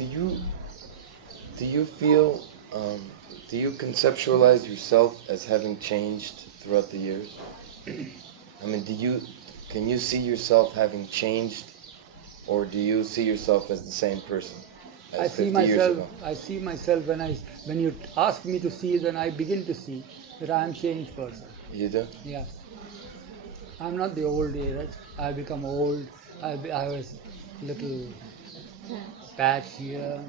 Do you feel, do you conceptualize yourself as having changed throughout the years? I mean, can you see yourself having changed, or do you see yourself as the same person I as see 50 years myself. ago? I see myself when you ask me to see, then I begin to see that I am changed person. You do? Yes, I'm not the old age. I become old. I was little patch here.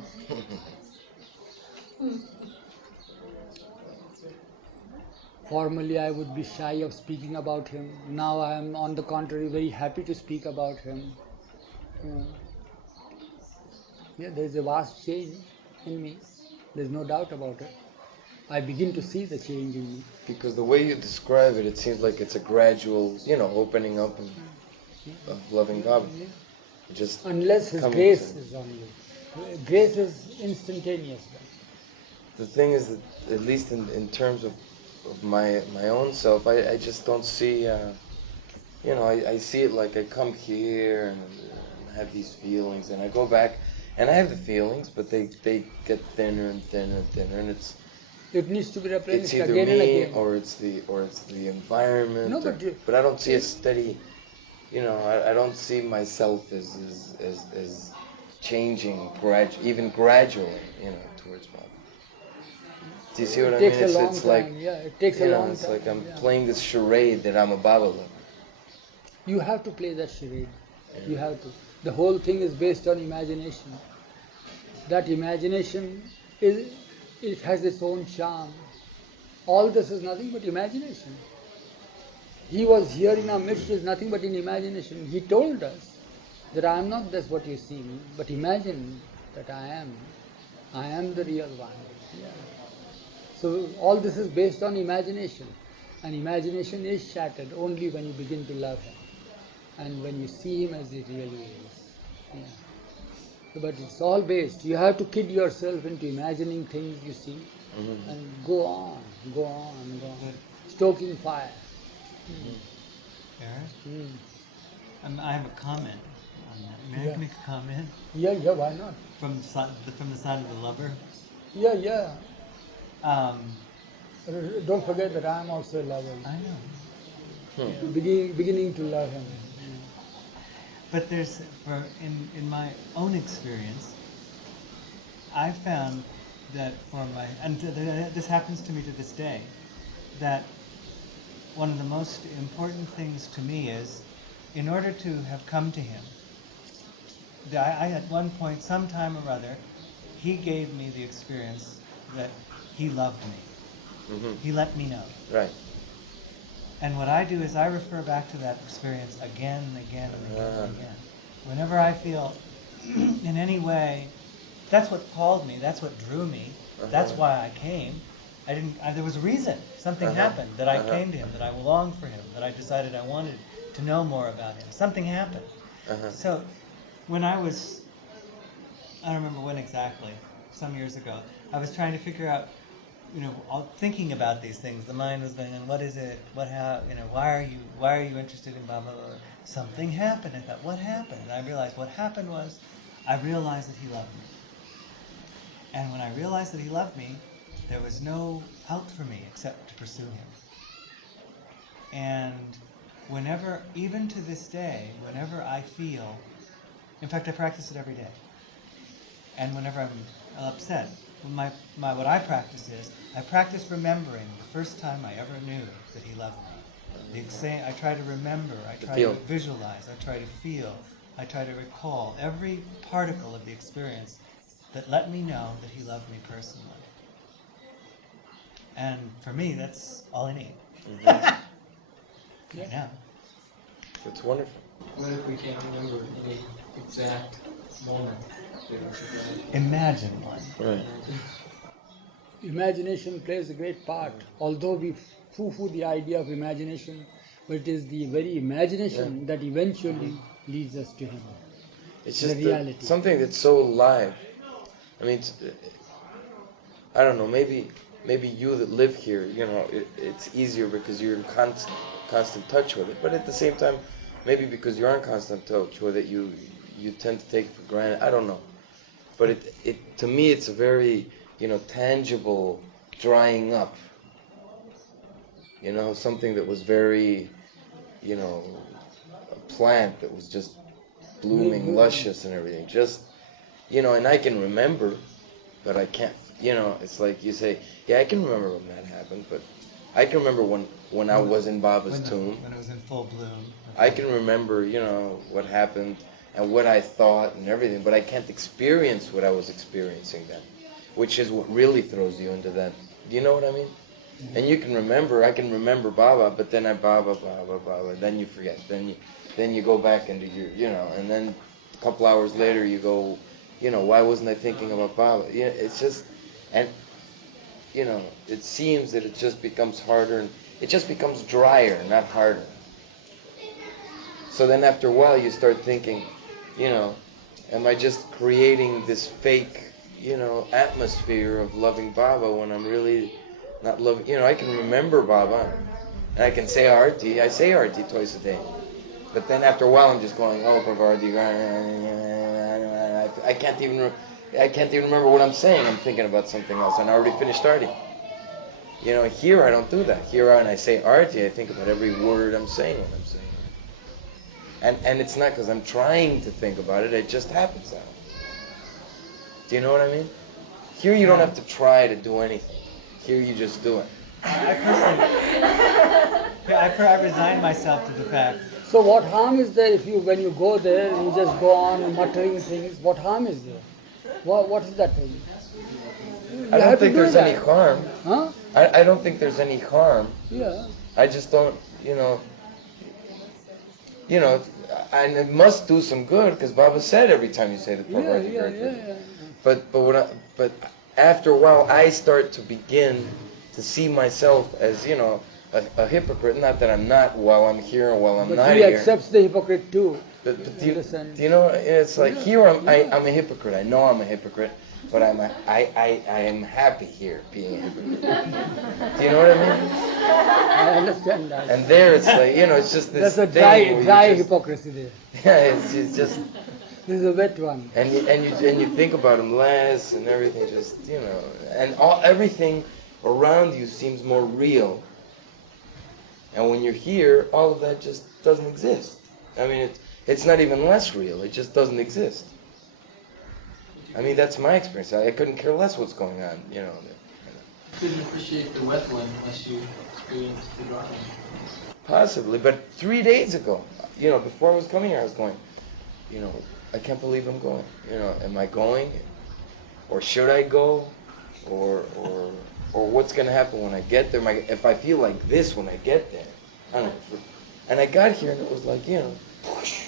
Formerly, I would be shy of speaking about him. Now I am, on the contrary, very happy to speak about him. Yeah, yeah, there is a vast change in me. There's no doubt about it. I begin to see the change in me. Because the way you describe it, it seems like it's a gradual, opening up of loving God. Yeah. Just Unless His coming grace to. is on you. Grace is instantaneous. The thing is that, at least in terms of my own self, I just don't see, I see it like I come here and have these feelings, and I go back, and I have the feelings, but they get thinner and thinner and thinner, and It needs to be it's replenished either again and me again. or it's the environment, No, but but I don't see a steady, I don't see myself as changing even gradually, towards God. Do you see what it I mean? takes a long It's like, time. Yeah, it takes a long it's like time. I'm Yeah. playing this charade that I'm a Baba lover. You have to play that charade. You Yeah. have to. The whole thing is based on imagination. That imagination is, it has its own charm. All this is nothing but imagination. He was here in our midst is nothing but in imagination. He told us that I am not just what you see me, but imagine that I am. I am the real one. Yeah. So all this is based on imagination. And imagination is shattered only when you begin to love him and when you see him as he really is. Yeah. But it's all based. You have to kid yourself into imagining things you see Mm-hmm. and go on, go on, go on. Stoking fire. Eric? Mm. I have a comment on that. May Yeah. I make a comment Yeah, yeah, why not? from the side of the lover? Yeah, yeah. Um, Don't forget that I am also a lover. I know. Hmm. Beginning to love him. But in my own experience, I found that this happens to me to this day, that one of the most important things to me is, in order to have come to him, I at one point, sometime or other, he gave me the experience that he loved me. Mm-hmm. He let me know. Right. And what I do is I refer back to that experience again and again and again and Ah. again. Whenever I feel in any way, that's what called me, that's what drew me, that's why I came. There was a reason. Something happened that I came to him, that I longed for him, that I decided I wanted to know more about him. Something happened. So when I don't remember when exactly, some years ago, I was trying to figure out, thinking about these things. The mind was going on, what is it? Why are you interested in blah, blah, blah? Something happened. I thought, what happened? And I realized what happened was, I realized that he loved me. And when I realized that he loved me, there was no out for me except to pursue him. And whenever, even to this day, whenever I feel, in fact, I practice it every day. And whenever I'm upset, what I practice is, I practice remembering the first time I ever knew that he loved me. I try to remember, I try to visualize, I try to feel, I try to recall every particle of the experience that let me know that he loved me personally. And for me, that's all I need. Mm-hmm. Right now. It's wonderful. What if we can't remember any exact moment? Imagine one. Right. Imagination plays a great part. Although we foo-foo the idea of imagination, but it is the very imagination that eventually leads us to him. It's The just reality. something that's so alive. I mean, I don't know. Maybe you that live here, it's easier because you're in constant touch with it. But at the same time, maybe because you're in constant touch with it, you tend to take it for granted. I don't know. but it to me it's a very, tangible drying up. Something that was very, a plant that was just blooming, luscious and everything. Just, and I can remember, but I can't, it's like you say, yeah, I can remember when that happened, but I can remember when I was in Baba's tomb. When it was in full bloom. I can remember, what happened and what I thought and everything, but I can't experience what I was experiencing then, which is what really throws you into that. Do you know what I mean? Mm-hmm. And you can remember, I can remember Baba, but then Baba, then you forget. Then you go back into your, and then a couple hours later you go, why wasn't I thinking about Baba? It's just, and, it seems that it just becomes harder, and it just becomes drier, not harder. So then after a while you start thinking, am I just creating this fake, atmosphere of loving Baba when I'm really not loving, I can remember Baba, and I can say Arti. I say Arti twice a day. But then after a while I'm just going, oh, Bhavarti, I can't even remember what I'm saying. I'm thinking about something else, and I already finished Arti. Here I don't do that. Here when I say Arti, I think about every word I'm saying when I'm saying it. And it's not because I'm trying to think about it, it just happens that way. Do you know what I mean? Here you don't have to try to do anything. Here you just do it. I resign myself to the fact. So what harm is there when you go there and you just go on muttering things? What harm is there? What is that thing? I don't think there's any harm. Huh? I don't think there's any harm. Yeah. I just don't, and it must do some good because Baba said every time you say the prayer. Yeah. But after a while, I start to begin to see myself as, a hypocrite. Not that I'm not while I'm here and while I'm not here. But he accepts the hypocrite too. But do you know, it's like here I'm a hypocrite. I know I'm a hypocrite, but I am happy here being a hypocrite. Do you know what I mean? I understand that. And there it's like, it's just this That's a thing dry hypocrisy there. Yeah, it's just. This is a wet one. And you think about him less and everything just, and everything around you seems more real. And when you're here, all of that just doesn't exist. I mean, it's not even less real. It just doesn't exist. I mean, that's my experience. I couldn't care less what's going on, You didn't appreciate the wet one unless you experienced the dry one. Possibly, but 3 days ago, before I was coming here, I was going, I can't believe I'm going. Am I going? Or should I go? Or what's going to happen when I get there? If I feel like this when I get there, I don't know. And I got here and it was like, whoosh.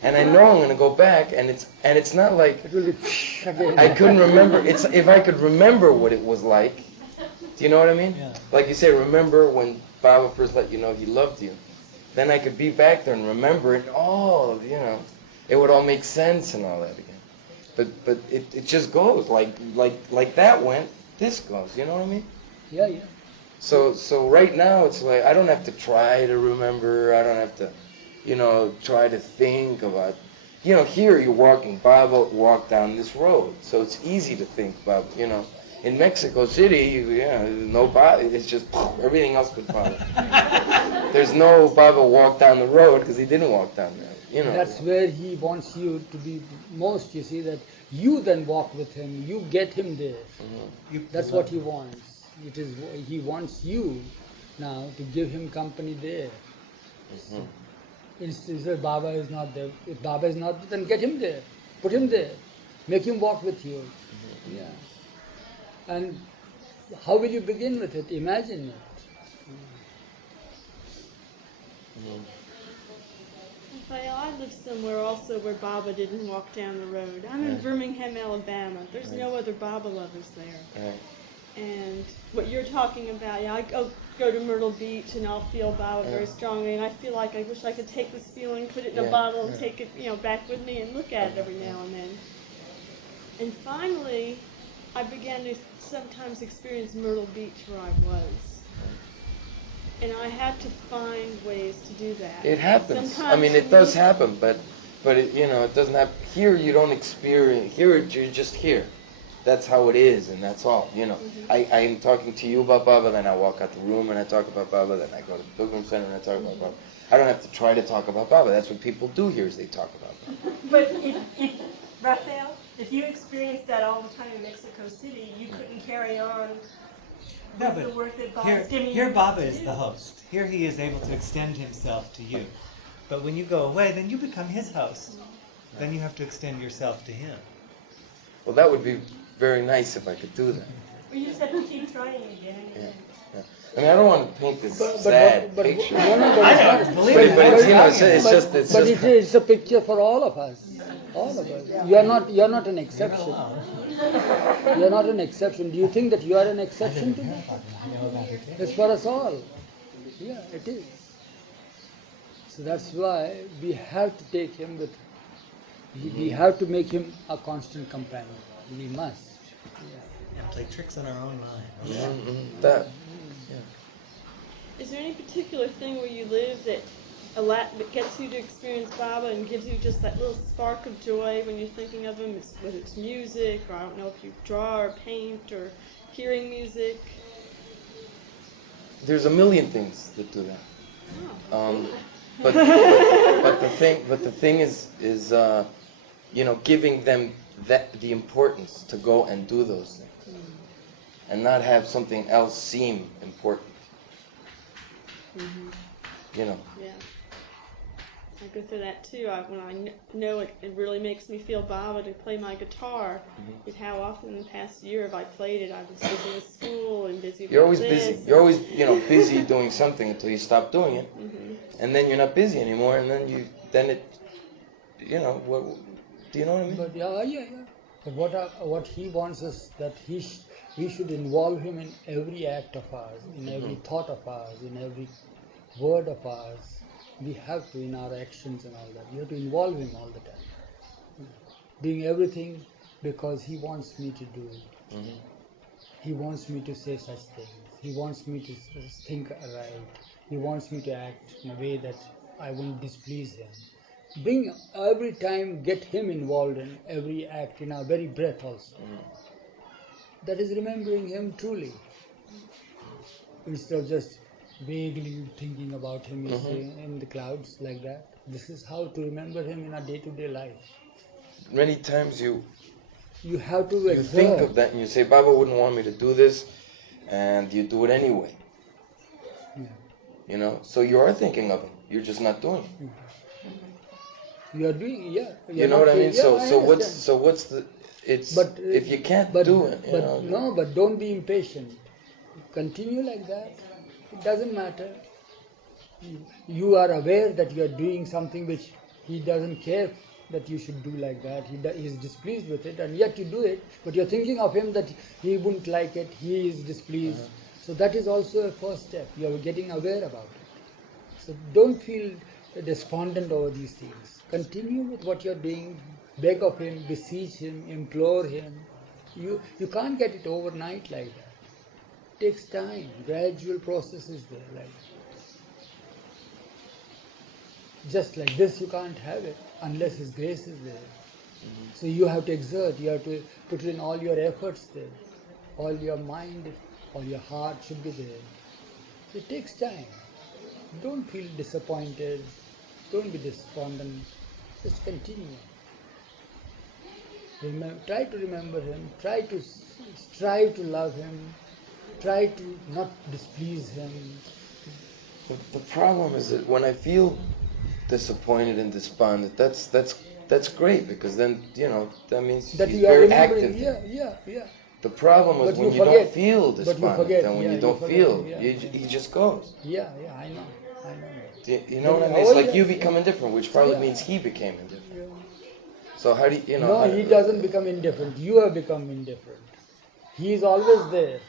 And I know I'm going to go back, and it's not like It will be again. I couldn't remember. It's if I could remember what it was like. Do you know what I mean? Yeah. Like you say, remember when Baba first let you know he loved you. Then I could be back there and remember it. Oh, it would all make sense and all that again. But it just goes like that went. This goes. You know what I mean? Yeah. So right now it's like I don't have to try to remember. I don't have to, try to think about. Here you're walking. Baba walked down this road, so it's easy to think about. In Mexico City, no Baba. It's just everything else but Baba. There's no Baba walk down the road because he didn't walk down there. That's where he wants you to be most. You see that you then walk with him. You get him there. Mm-hmm. That's what he wants. He wants you now to give him company there. Mm-hmm. Instead, Baba is not there. If Baba is not there, then get him there. Put him there. Make him walk with you. Mm-hmm. Yeah. And how will you begin with it? Imagine it. Mm-hmm. Raphael, I live somewhere also where Baba didn't walk down the road. I'm in Birmingham, Alabama. There's no other Baba lovers there. Right. And what you're talking about, I go to Myrtle Beach and I'll feel Baba very strongly, and I feel like I wish I could take this feeling, put it in a bottle, and take it, back with me and look at it every now and then. And finally, I began to sometimes experience Myrtle Beach where I was. And I had to find ways to do that. It happens. Sometimes it does happen, but but it doesn't have. Here you don't experience. Here you're just here. That's how it is, and that's all. I'm talking to you about Baba, then I walk out the room and I talk about Baba, then I go to the Pilgrim Center and I talk about Baba. I don't have to try to talk about Baba. That's what people do here, is they talk about Baba. But if Raphael, if you experienced that all the time in Mexico City, you couldn't carry on No, with the work that but Baba's giving you. here Baba to is do. the host. Here he is able to extend himself to you. But when you go away, then you become his host. Then you have to extend yourself to him. Well, that would be very nice if I could do that. Well, you just have to keep trying again and again. Yeah. I mean, I don't want to paint this But sad but picture. no, no, but I it's don't not. believe But, it. but it's, But just. it's a picture for all of us. All of us. You're not an exception. You're not an exception. Do you think that you are an exception to that? It's for us all. Yeah, it is. So that's why we have to take him with. We have to make him a constant companion. We must. Yeah. And play tricks on our own mind. That. Is there any particular thing where you live that gets you to experience Baba and gives you just that little spark of joy when you're thinking of him, whether it's music, or I don't know if you draw or paint or hearing music? There's a million things that do that. Oh. But the thing is giving them the importance to go and do those things, and not have something else seem important. Yeah. I go through that too. When I know it really makes me feel Baba to play my guitar. But how often in the past year have I played it? I was busy with school and busy with You're always this. busy. You're always busy doing something until you stop doing it, and then you're not busy anymore, and then what? Do you know what I mean? But yeah. But what he wants is that we should involve him in every act of ours, in every thought of ours, in every word of ours. We have to, in our actions and all that. We have to involve him all the time. Doing everything because he wants me to do it. He wants me to say such things. He wants me to think right. He wants me to act in a way that I won't displease him. Every time, get him involved in every act, in our very breath also. That is remembering him truly. Instead of just vaguely thinking about him in the clouds like that. This is how to remember him in our day-to-day life. Many times you have to you think of that and you say, Baba wouldn't want me to do this, and you do it anyway. Yeah. So you are thinking of him. You're just not doing it. You are doing, yeah. You know what I mean? Yeah, So what's the? It's if you can't do it. But don't be impatient. Continue like that. It doesn't matter. You are aware that you are doing something which he doesn't care that you should do like that. He is displeased with it, and yet you do it. But you're thinking of him that he wouldn't like it. He is displeased. So that is also a first step. You are getting aware about it. So don't feel despondent over these things. Continue with what you're doing. Beg of him, beseech him, implore him. You can't get it overnight like that. It takes time. Gradual process is there. Like just like this, you can't have it unless his grace is there. So you have to exert. You have to put in all your efforts there. All your mind, all your heart should be there. It takes time. Don't feel disappointed. Don't be despondent. Just continue. Try to remember him. Try to strive to love him. Try to not displease him. The problem is that when I feel disappointed and despondent, that's great, because then that means that he's you are very remembering. active. Yeah. The problem is when you don't feel despondent, and when you don't feel, he just goes. Yeah, I know. You know what I mean? It's like you become indifferent, which probably means he became indifferent. Yeah. So how do you No, he doesn't become indifferent. You have become indifferent. He is always there.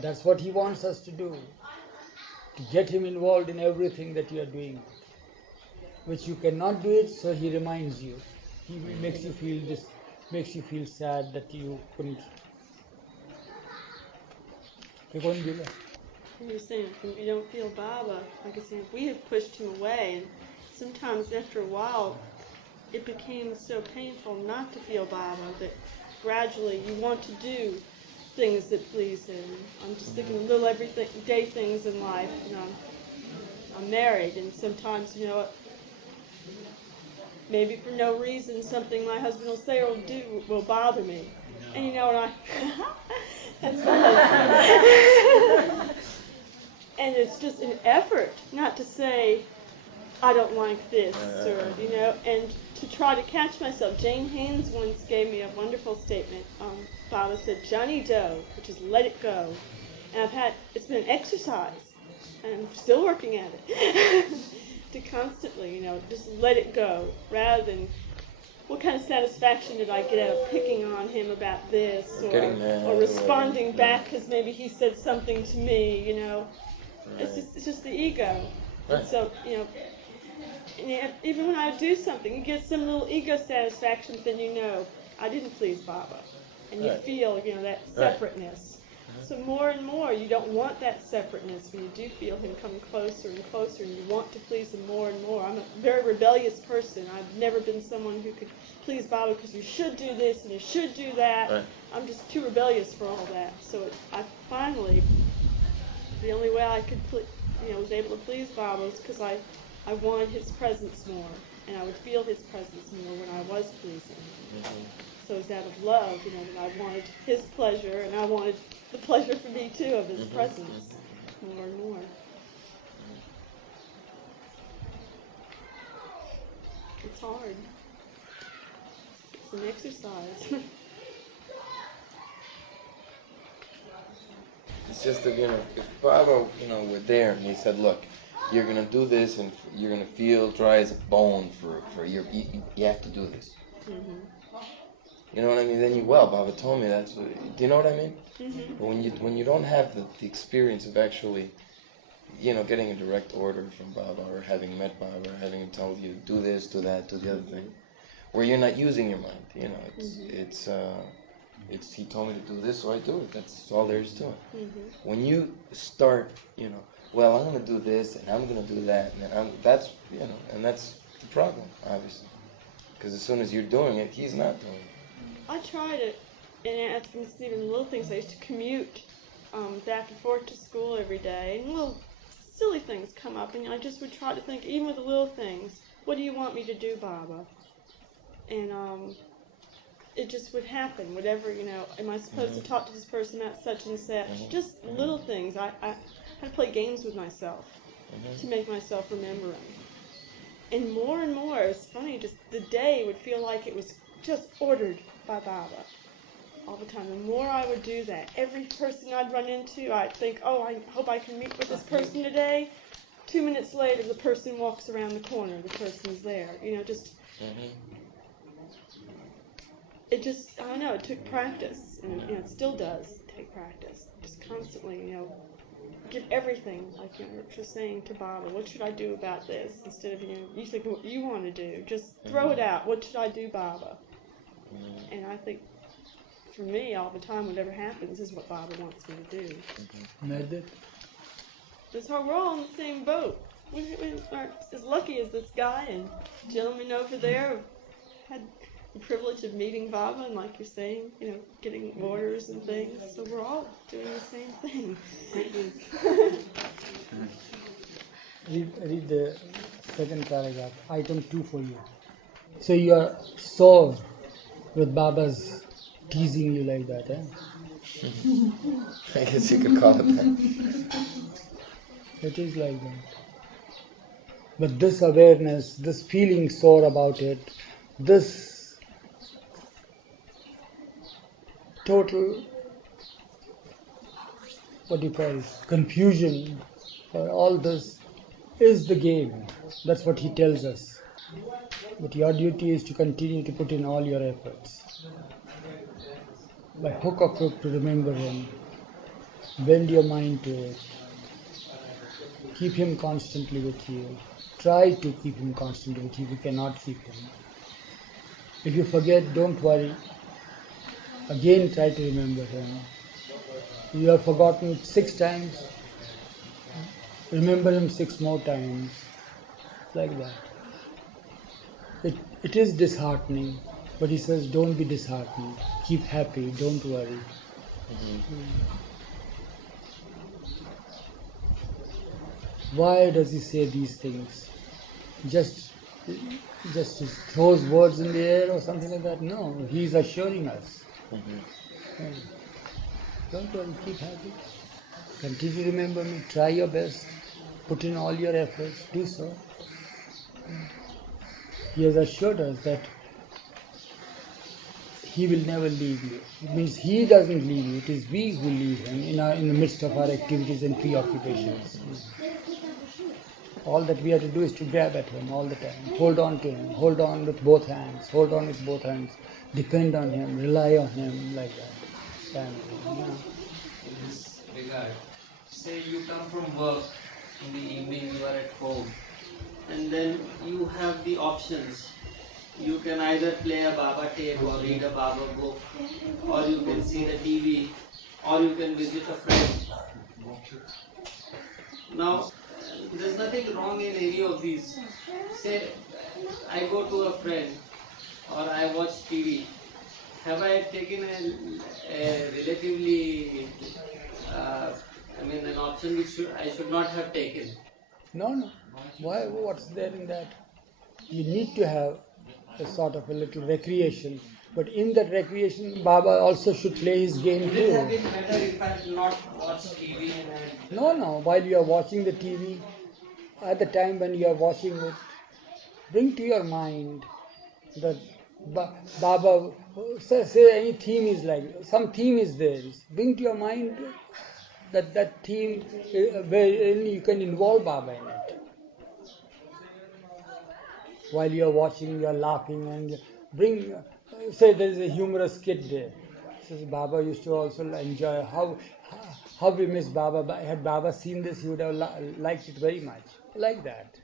That's what he wants us to do. To get him involved in everything that you are doing. Which you cannot do it, so he reminds you. He makes you feel this, makes you feel sad that you couldn't. You couldn't do that. You're saying if you don't feel Baba, like I said, we have pushed him away, and sometimes after a while, it became so painful not to feel Baba that gradually you want to do things that please him. I'm just thinking of little everyday things in life. I'm married, and sometimes, maybe for no reason, something my husband will say or do will bother me. And and I, that's my husband. And it's just an effort not to say, I don't like this, and to try to catch myself. Jane Haynes once gave me a wonderful statement. Baba said, Johnny Doe, which is let it go. And it's been an exercise, and I'm still working at it, to constantly, just let it go, rather than what kind of satisfaction did I get out of picking on him about this, or responding back because maybe he said something to me, It's just the ego. Right. And so, and even when I do something, you get some little ego satisfaction, then I didn't please Baba. And you feel, that separateness. So more and more, you don't want that separateness when you do feel him come closer and closer, and you want to please him more and more. I'm a very rebellious person. I've never been someone who could please Baba because you should do this and you should do that. Right. I'm just too rebellious for all that. So I finally, the only way I could, was able to please Baba was because I wanted his presence more, and I would feel his presence more when I was pleasing. Mm-hmm. So it was out of love, that I wanted his pleasure, and I wanted the pleasure for me too of his presence more and more. It's hard. It's an exercise. It's just that, if Baba, were there and he said, look, you're going to do this and you're going to feel dry as a bone for you have to do this. Mm-hmm. You know what I mean? Then Baba told me that's what, do you know what I mean? Mm-hmm. But when you don't have the experience of actually, getting a direct order from Baba, or having met Baba, or having him tell you, do this, do that, do the other thing, where you're not using your mind, it's he told me to do this, so I do it. That's all there is to it. Mm-hmm. When you start, well, I'm going to do this and I'm going to do that, and that's the problem, obviously, because as soon as you're doing it, he's not doing it. I try to, and it's even little things. I used to commute back and forth to school every day, and little silly things come up, and I just would try to think, even with the little things, what do you want me to do, Baba? And it just would happen, whatever, am I supposed to talk to this person about such and such? Just little things. I had to play games with myself to make myself remember them. And more, it's funny, just the day would feel like it was just ordered by Baba all the time. The more I would do that, every person I'd run into, I'd think, oh, I hope I can meet with this person today. 2 minutes later, the person walks around the corner, the person's there. It just, I don't know, it took practice, and it still does take practice. Just constantly, give everything, like you're saying to Baba, what should I do about this? Instead of, you think what you want to do, just throw it out. What should I do, Baba? And I think, for me, all the time, whatever happens is what Baba wants me to do. That's how we're all in the same boat. We aren't as lucky as this guy and gentleman over there have had the privilege of meeting Baba, and like you're saying, getting orders and things. So we're all doing the same thing. Read the second paragraph, item 2 for you. So you are sore with Baba's teasing you like that, eh? I guess you could call it that. It is like that. But this awareness, this feeling sore about it, this total, confusion, all this is the game. That's what he tells us. But your duty is to continue to put in all your efforts. By hook or crook to remember him. Bend your mind to it. Keep him constantly with you. Try to keep him constantly with you if you cannot keep him. If you forget, don't worry. Again try to remember him. You have forgotten 6 times. Remember him 6 more times. Like that. It is disheartening, but he says, don't be disheartened. Keep happy. Don't worry. Why does he say these things? Just he throws words in the air or something like that? No, he's assuring us. Yeah. Don't worry, keep happy. Continue to remember me. Try your best. Put in all your efforts. Do so. He has assured us that he will never leave you. It means he doesn't leave you. It is we who leave him in the midst of our activities and preoccupations. All that we have to do is to grab at him all the time. Hold on to him. Hold on with both hands. Hold on with both hands. Depend on him. Rely on him like that. In this regard, say you come from work, in the evening you are at home, and then you have the options. You can either play a Baba tape or read a Baba book, or you can see the TV, or you can visit a friend. Now, there's nothing wrong in any of these. Say, I go to a friend, or I watch TV. Have I taken a relatively, an option which I should not have taken? No. Why? What's there in that? You need to have a sort of a little recreation. But in that recreation, Baba also should play his game Would it have too. been better if I had not watched TV and No. While you are watching the TV, at the time when you are watching it, bring to your mind that Baba, say any theme is like, some theme is there. Bring to your mind that theme wherein you can involve Baba in it. While you are watching, you are laughing and bring, say there is a humorous skit there. Says Baba used to also enjoy how we miss Baba. Had Baba seen this, he would have liked it very much. Like that.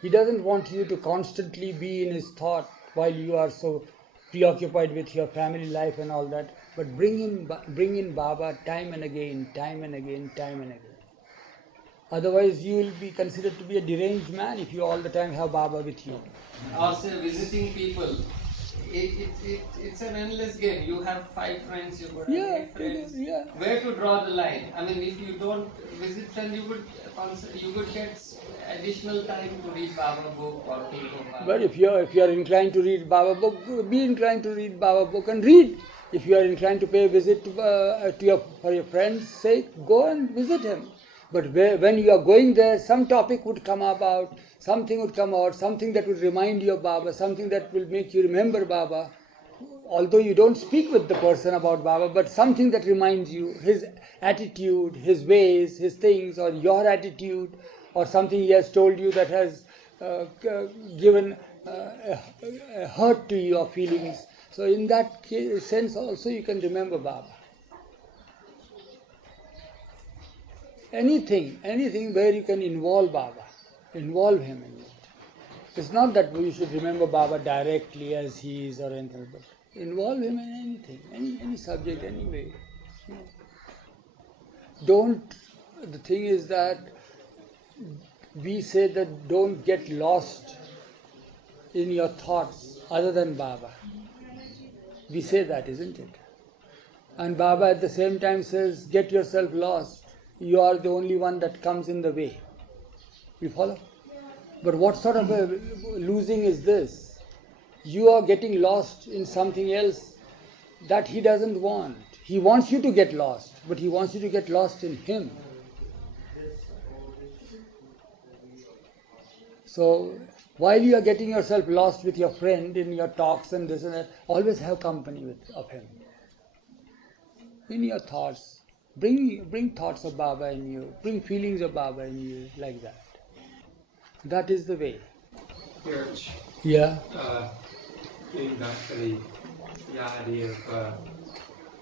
He doesn't want you to constantly be in his thought while you are so preoccupied with your family life and all that. But bring in Baba time and again, time and again, time and again. Otherwise, you will be considered to be a deranged man if you all the time have Baba with you. or say visiting people? It's an endless game. You have 5 friends, you could have 8 friends. Yeah. Where to draw the line? If you don't visit friends, you would get additional time to read Baba book or think of Baba. But if you are inclined to read Baba book, be inclined to read Baba book and read. If you are inclined to pay a visit for your friend's sake, go and visit him. But when you are going there, some topic would come about, something would come out, something that would remind you of Baba, something that will make you remember Baba. Although you don't speak with the person about Baba, but something that reminds you, his attitude, his ways, his things, or your attitude, or something he has told you that has given a hurt to your feelings. So in that sense also you can remember Baba. Anything where you can involve Baba, involve him in it. It's not that we should remember Baba directly as he is or anything, but involve him in anything, any subject, any way. The thing is that we say that don't get lost in your thoughts other than Baba. We say that, isn't it? And Baba at the same time says, get yourself lost. You are the only one that comes in the way. You follow? But what sort of a losing is this? You are getting lost in something else that he doesn't want. He wants you to get lost, but he wants you to get lost in him. So, while you are getting yourself lost with your friend in your talks and this and that, always have company of him. In your thoughts, bring thoughts of Baba in you, bring feelings of Baba in you, like that. That is the way. Church. Yeah. Getting back to the idea of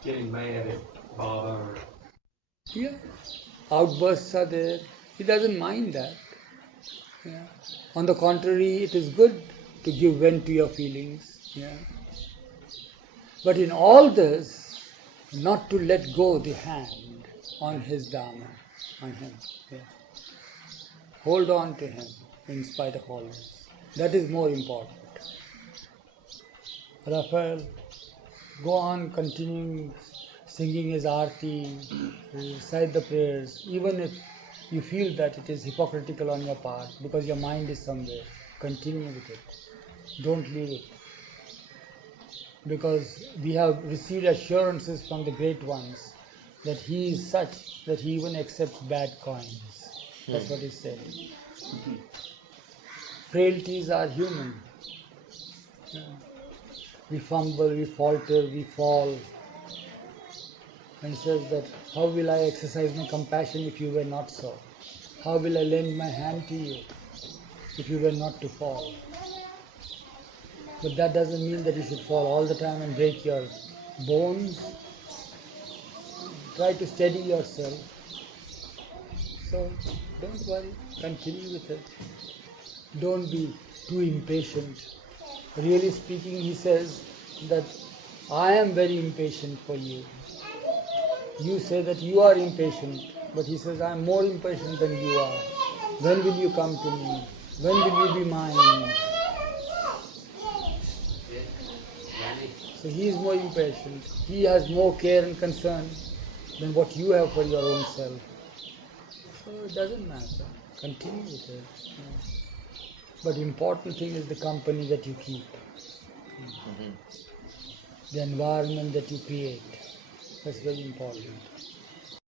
getting mad at Baba or Yeah. Outbursts are there. He doesn't mind that. Yeah. On the contrary, it is good to give vent to your feelings. Yeah. But in all this, not to let go the hand on his Dharma, on him. Yeah. Hold on to him in spite of all this. That is more important. Raphael, go on continuing singing his arti, recite the prayers, even if you feel that it is hypocritical on your part because your mind is somewhere. Continue with it. Don't leave it. Because we have received assurances from the great ones that he is such that he even accepts bad coins. That's what he said. Frailties are human. We fumble, we falter, we fall. And he says that, how will I exercise my compassion if you were not so? How will I lend my hand to you if you were not to fall? But that doesn't mean that you should fall all the time and break your bones. Try to steady yourself. So don't worry, continue with it. Don't be too impatient. Really speaking, he says that I am very impatient for you. You say that you are impatient, but he says I am more impatient than you are. When will you come to me? When will you be mine? So he is more impatient. He has more care and concern than what you have for your own self. So it doesn't matter. Continue with it. But important thing is the company that you keep. The environment that you create. That's very important.